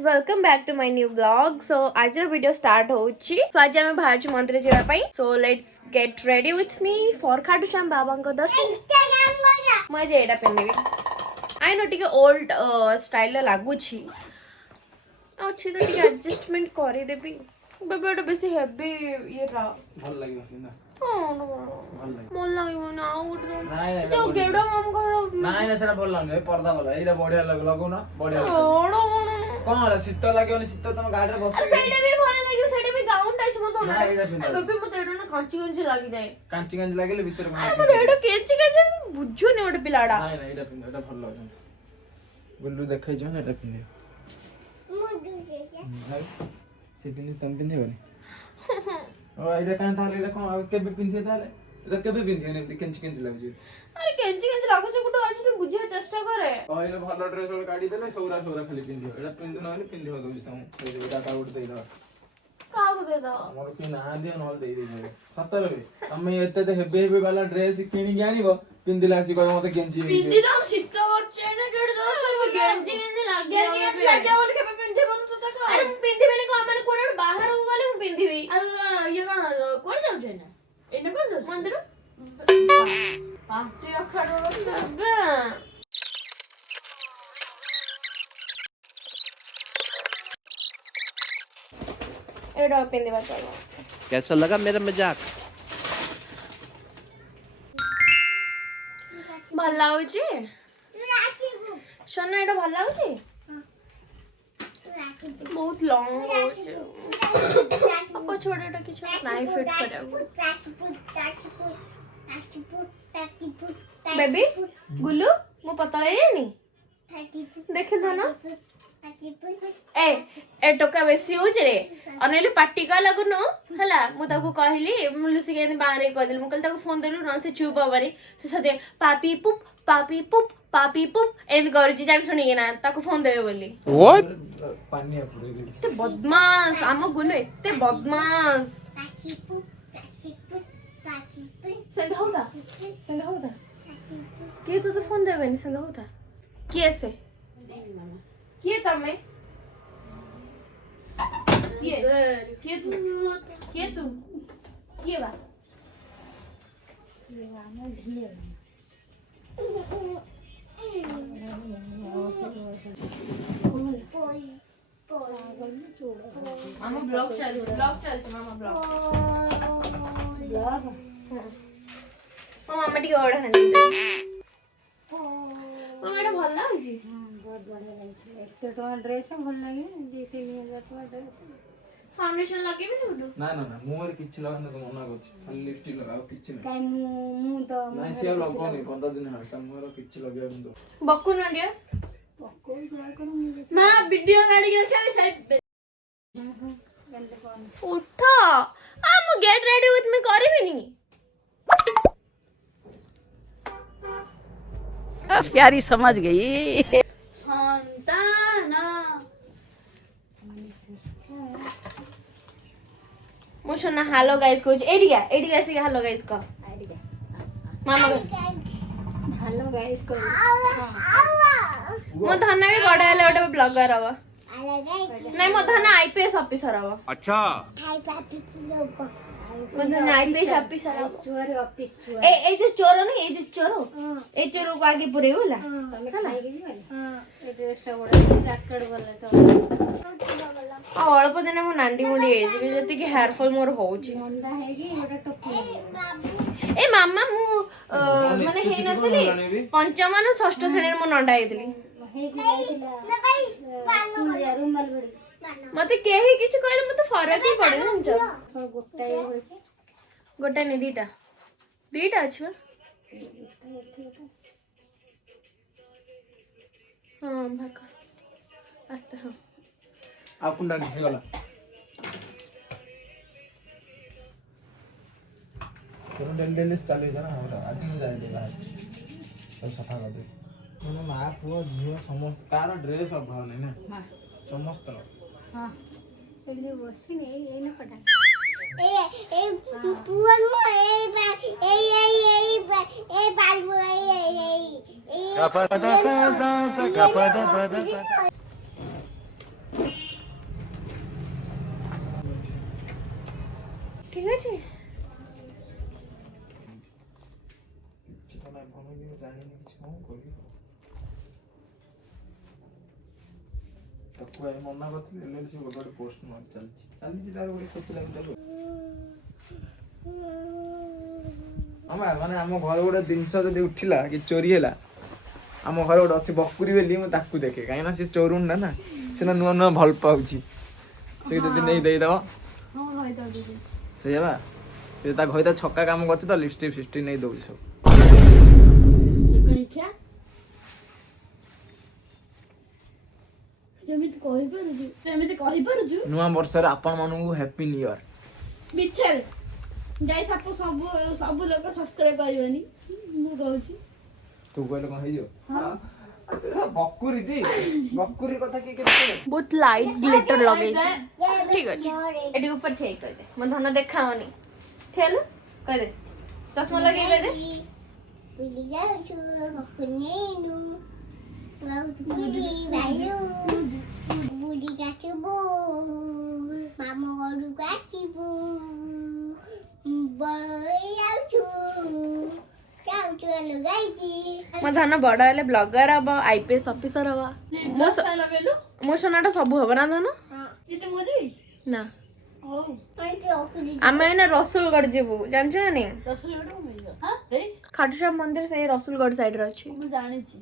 guys, welcome back to my new vlog. So आज video start होची. So आज आम बाहर मंदिर जावा पई. So let's get ready with me for Khatushyam बाबा को दर्शन. मैं जे एटा पहनबी. आई नो टिके ओल्ड स्टाइल लागू छी. अच्छी तो टिके एडजस्टमेंट करी देबी. बेबी एटा बेसी हेवी ये रा. भल लागियो किना. मोल लागियो ना आउट दो. तो गेडो मम करो. नाइ ना सेना बोल लागे पर्दा वाला. एटा बढ़िया लगो ना. बढ़िया. कौन होला शीत लाग्यो नि शीत तम गाडी रे बस. सेडे भी भल लागियो सेडे भी गाउन टाइच मत होला. ना एटा पिन. बेबी मत एडो ना कांची कांची लागी जाए. कांची लागले भीतर को. अरे एडो केची केची बुझो नि ओडे पिलाडा. नाइ ना एटा पिन. एटा भल लागो. गुल्लू देखै छ ना एटा पिन. से पिन तम पिन हेबनी. ओ एटा कान थाले एटा कोन केबे पिन थाले. एटा केबे पिन थे ने केंची केंची लागो. अरे केंची केंची लागो छ गुटो आज तू बुझिया चेष्टा करे. कहले भल ड्रेस वाला काढी देले सौरा सौरा खाली पिन दियो. एटा पिन न होले पिन दियो दोज तम. एटा का उठ देला. का को दे दो. हमर के ना दियो न होल दे दे. सतर बे. तमे एते ते हेबे हेबे वाला ड्रेस किनी के आनिबो. पिन दिला सी कहबो मते केंची. पिंदी दम शीत करछे ना केड दो सब केंची केंची लागी. केंची केंची लागी बोल के पिंदी बन तो तक. अरे पिंदी बेले को हमन कोड बाहर हो गले मु पिंदीबी. ये कोन जाउ छै ना. एने कोन जाउ मंदिर. पार्टी अखड़ छबे. एडो पिंदी चलो. कैसा लगा मेरा मजाक? भल लाଗୁଛି सोना एटा भल लाଗୁଛି बहुत लॉन्ग होছে अब छोटा किछ नाइ फिट करे. बेबी गुल्लू मो पतला येनी देख दो ना. ए टोका बेसी हो रे अनेले पार्टी का लगुनो हला मु ताको कहली लुसी के बाहर कह देली. मु कल ताको फोन देलु न से चुप हबरी से सदे पापी पुप पापी पुप पापी पुप एंड करजी जाम सुनी के ना ताको फोन देबे बोली. व्हाट? पानी पुरे दे. ते बदमाश आम गुल्लू एते बदमाश. संधा होता के तो फोन देबे नि संधा होता के से किए तमे किए तू किए बा मामा ब्लॉग चल मामा ब्लॉग मामा टिके ओढा ना मामा एटा भल लागी. बहुत बढ़िया लगे. एक तो ड्रेस भल लगे. 2-3,000 टका ड्रेस. फाउंडेशन लगे भी नहीं ना ना ना मोर किछ लगन तो मना करछ. खाली लिपस्टिक लगाओ किछ नहीं. काई मु तो नहीं से लगो नहीं 15 दिन है. त मोर किछ लगे बंदो. बक्कू नंडिया पक्को जाय करो मुझे. मां वीडियो गाड़ी के रखा साइड पे. गंदे कौन उठो हम गेट रेडी विथ मी करबी नहीं. प्यारी समझ गई. संताना मोशना हेलो गाइस को एडिया से हेलो गाइस को मामा हेलो गाइस को. मो धना भी बड़ा है ओटे ब्लॉगर हवा. नहीं मो धना आईपीएस ऑफिसर हवा. अच्छा मो धना आईपीएस ऑफिसर हवा. स्वर ऑफिस स्वर. ए जो चोर नहीं ए जो चोर ए चोर को आगे पुरे होला. तमे खाई गेली वाली. हां ए ड्रेसटा बड़ा जैकेट वाला तो अल्प दिन मो नांडी मुंडी ए जेबे जति कि हेयर फॉल मोर होउची. मंदा है कि एटा टोपी. ए मामा मु माने हे नथली पंचम ना षष्ठ श्रेणी मु नंडा हेतली. हे कि जाइला स्कूल जा रूमाल बड़ी. मते केही किछ कहले मते फरक ही पड़े न छ. और गोटाई होचे. गोटा ने दीटा अछि बा. हां भाका आस्ते हां आ कुंडा हे गला. तो डेली चले जा ना हमरा. आज ही जाए देला. सब सफा कर दे. माने मा पुओ झियो समस्त कार ड्रेस अब भल नहीं ना. हां समस्त नो. हां एडी बसी नहीं ए न पटा. ए पुअन मो ए बालबो ए ठीक अछि ମନା କରିଥିଲି ଏଲଏଲସି ଗୋଟେ ପୋଷ୍ଟ ମାର୍କ ଚାଲିଛି ତାର ଗୋଟେ ଖୁସି ଲାଗି ତାକୁ ମାନେ ଆମ ଘରେ ଗୋଟେ ଜିନିଷ ଯଦି ଉଠିଲା କି ଚୋରି ହେଲା ଆମ ଘରେ ଗୋଟେ ଅଛି ବକୁରି ବୋଲି ମୁଁ ତାକୁ ଦେଖେ କାହିଁକି ନା ସେ ଚୋରୁଣ୍ଡା ନା ସେ ନୂଆ ନୂଆ ଭଲ ପାଉଛି ସେ ଯଦି ନେଇ ଦେଇଦବ ସେଇଆ ବା ସେ ତା ଘରେ ଛକା କାମ କରୁଛି ତ ଲିପଷ୍ଟିକ୍ ଫିପଷ୍ଟିକ୍ ନେଇ ଦଉଛି ସବୁ ନୂଆ ବର୍ଷରେ ଆପଣ ମାନଙ୍କୁ ହ୍ୟାପି ନ୍ୟୁ ଇୟର ମିଛରେ ଗାଇସ୍ ଆପଣ ସବୁ ଲୋକ ସବସ୍କ୍ରାଇବ କରିବେନି ମୁଁ କହୁଛି ତୁ କହିଲେ କଣ ହେଇଯିବ ବକୁରି କଥା କିଏ କେତେ बहुत लाइट ग्लिटर लगे ठीक अछि एडी ऊपर ठीक कर दे म धन देखाओनी ठेल कर दे चश्मा लगे कर दे बुली जाऊ छु बकुनेनु गाऊ बुली बायु बुली काचबो मामा गरु काचिबो बय जाऊ छु म धन बड़ा हेले ब्लॉगर हबा आईपीएस ऑफिसर हबा ଲଗେଇଲୁ मो सोनाटा सब हबा ना धन କେତେ ମୋଜି ना ଓ आमे ना रसूलगढ़ जेबू जानछ ना नहीं ରସଗୋଲା ମିଳିବ ହଁ ଦେଇ खाटूश्याम मंदिर से रसूलगढ़ साइड रे अछि ମୁଁ ଜାଣିଛି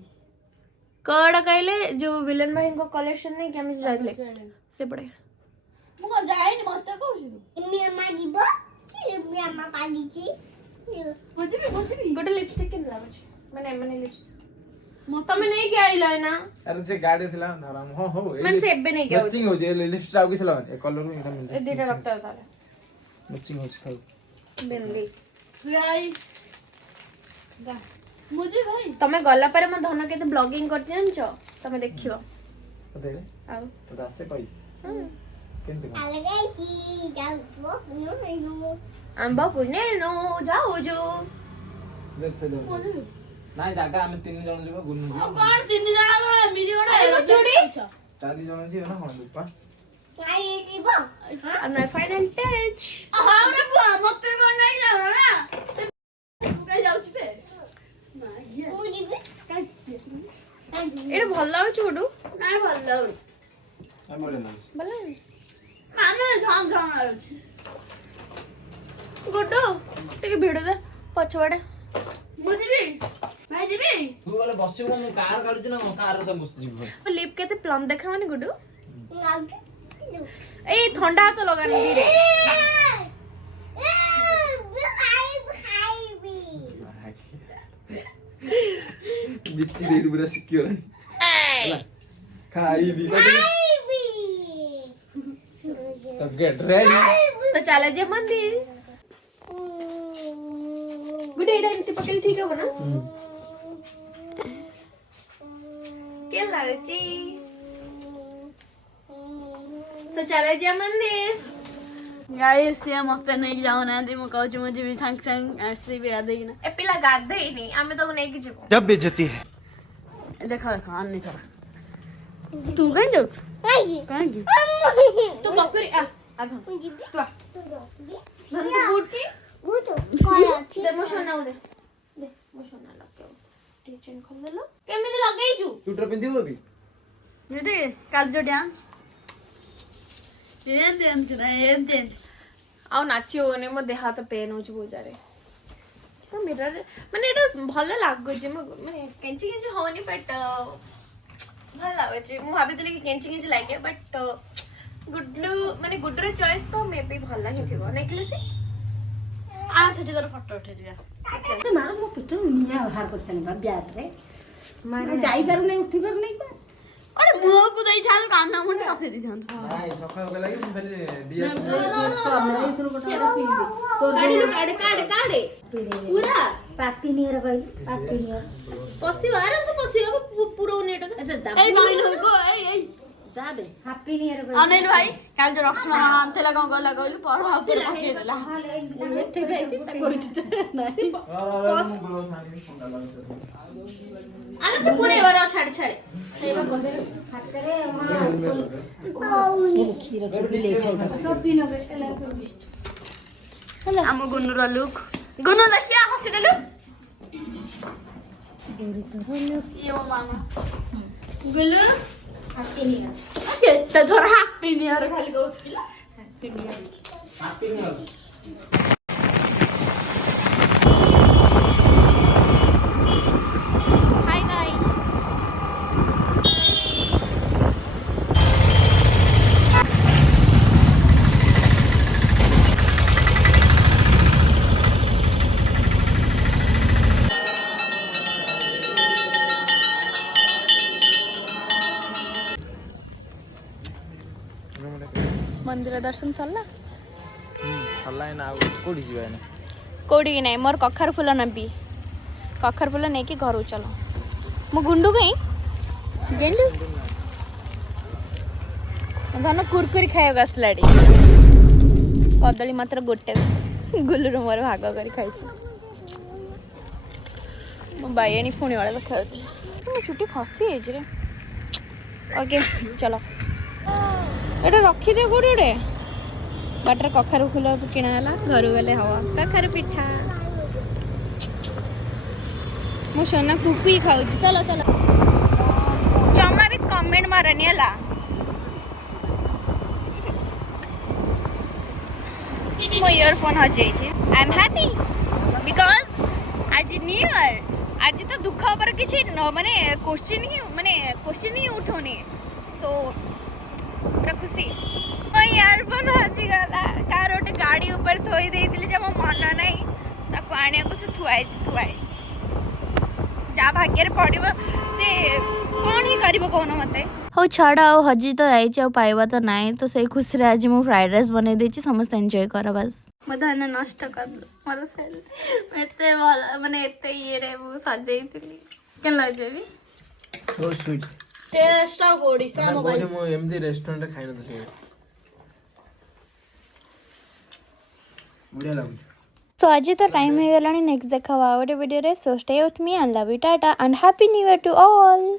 कड़ा कहले जो विलन भाई को कलेक्शन नहीं कि हम जाइले से पड़े ମୁଁ କଣ ଯାଇନି ମତେ କହୁଛୁ इमी अम्मा जीव इमी अम्मा पाली छी ବୁଝିବି गोटे लिपस्टिक किन लाग अछि माने माने लिपस्टिक तमे नहीं के आइलो ना अरे से गाड़ी थिला धरा हो हो मन से एबे नहीं के मैचिंग हो जे लिपस्टिक आउ किछ लगन ए कलर में एटा ए मिल देटा रखता ताले मैचिंग हो सब बिंदी गाई गा मुझे भाई तमे गला पारे म धन केते ब्लॉगिंग करती जानछ तमे देखियो दे आउ तो दासे कई केनते अलगाई की जाऊ नो नो आंबा पुणे नो जाओ जो दे ନାଇଁ ଜାଗା ଆମେ 3 ଜଣ ଯିବା ଗୁନୁ ଯିବା କଣ 3 ଜଣ ଗଳେ ମିଲି ଗଡା ଚୁଡ଼ି 4 ଜଣ ଯିବା ନା କଣ ଦୀପା आई जीव and my final touch ହଁ ରେ ପୁଅ ମତେ କଣ ନାହିଁ ଯାଉ ନା କାଇ ଯାଉଛୁ ବେ मु जीव ଏଟା ଭଲ ଲାଗୁଛି ଗୁଡୁ ନାଇଁ ଭଲ ଲାଗୁନି ଆମର ନା ଭଲ ଲାଗୁଛି ଆମେ ଝାମ ଝାମ ଲାଗୁଛି ଗୁଡୁ ଟିକେ ଭିଡ ଦେ ପଛପଟେ ମୁଁ ଯିବି ଭାଇ ଯିବି ତୁ ଗଲେ ବସିବୁ ମୁଁ କାର କାଢୁଛି ନା କାର ସବୁ ବସି ଯିବୁ लिप केते प्लम देखावनी गुडू नाउ ए ठंडा हाथ लगानी धीरे बिच्ची देड पूरा सिक्योर है खाई भी तो गेट रेडी तो चले जे मंदिर गुड एडा इनसे पकड़ ठीक है ना क्या लागी तो चले जे मंदिर गाइस से मते नहीं जाऊ ना दे मैं कहूँ मुझे भी संग संग ऐसे भी याद है ना ए पिला गाधे ही नहीं आमे तो नहीं की जीवो जब बेइज्जती है देखा देखा आन नहीं करा तू कहीं जाऊ कहीं की तू बकरी आ आधा तू आ धन तू बूट की दे मो सोना दे मो सोना लगे टीचर खोल देलो केमिति लगै छु टूटर पिंदिबो भी ये कल जो डांस ये ଆଉ ନାଚି ହଉନି ମୋ ଦେହ ହାତ ପେନ୍ ହଉଛି ବହୁତ ଜାରେ ତ ମିରର ମାନେ ଏଟା ଭଲ ଲାଗୁଛି ମୁଁ ମାନେ କେଞ୍ଚି କେଞ୍ଚି ହଉନି ବଟ୍ ଭଲ ଲାଗୁଛି ମୁଁ ଭାବିଥିଲି କି କେଞ୍ଚି କେଞ୍ଚି ଲାଗେ ବଟ୍ ଗୁଡ୍ଲୁ ମାନେ ଗୁଡ୍ର ଚଏସ୍ ତ ମେ ବି ଭଲ ହିଁ ଥିବ ନେକ୍ଲେସ୍ आ सेठी तोर फोटो उठे दिया तो मार मो पिट निया बाहर कर सनी ब्याग रे मैं जाई करू नहीं उठी करू नहीं अरे मुंह को दई छान कान्ना मुंडी कफे दी छान ନାଇଁ ସକାଳ ବେଳେ ଲାଗି ମୁଁ ଖାଲି ଡିଏସ୍ କାଢେ ପୁରା पापी नियर गई पापी नियर ପଶିବ ଆରାମସେ ପଶିବ ପୁରଉନି ଏଟା ए माइल को ए जाबे हैप्पी नियर गई अनिल भाई काल जो रक्षण आनतेला कौन गला कहलु पर हापुर पकेला ठीक है ता कोइठी नहीं ମୁଁ ग्लोव्स आनी ଥଣ୍ଡା ଲାଗୁଛି ଆରେ ସେ ପୁରେଇବାର ଛାଡି ଛାଡି हातरे खीर के ले खाई टोपी न गई ଆମ ଗୁନୁର ଲୁକ୍ ଗୁନୁ ଦେଖିଆ ହସିଦେଲୁ ଗୁଲୁ ହାପି ନିଅ କେତେ ଥର ହାପି ନିୟର ଖାଲି କହୁଥିଲା ହାପି ନିଅ ହାଇ ଗାଇସ୍ मंदिर दर्शन सरला सरला ना कोठी जीवा ना कोड़ी की नहीं मोर कखार फूल नबी कखार फूल नहीं कि घर चलो मो गुंडू कहीं गेंडू धन कुरकुरी खाइबा आसलाडी कदली मात्र गोटे गुलुर मोर भाग कर खाई मो बायणी पुणी वाला खाऊची मो चुटी खसी रे ओके चलो एटा रखी दे कोड़ी गोटे बाटर कखारू फूल किणा है घर गले हवा कखारू पिठा मो सोना कुकु ही खाऊची चलो चलो जमा भी कमेंट मारनी है मो इयरफोन हजे आई एम हैप्पी बिकॉज आज न्यू ईयर आज तो दुख पर किसी माने क्वेश्चन ही उठोनी सो पूरा खुशी मो इयरफोन हजी गला कार गोटे गाड़ी ऊपर थोई देइतिले जे मो मन नाही ताको आनिया को से थुआई जा भाग्य रे पड़िबो से कौन ही करिबो कोनो मते हो छाड़ा आ हजी तो आई आ पाइबा तो नाही तो से खुशी रे आज मो फ्राइड राइस बने देछि समस्त एन्जॉय करा बस मधाने नष्ट कर मोर सेल एते वाला माने एते ये रे वो सजेइतिली केन लागजेबी so sweet taste of Odisha मो बोले मो एमदी रेस्टोरेंट रे खाइ न थले बढ़िया लागु सो आज तो टाइम हो गलानी नेक्स्ट देखा गोटे वीडियो रे so stay with me and love you tata and happy new year to all.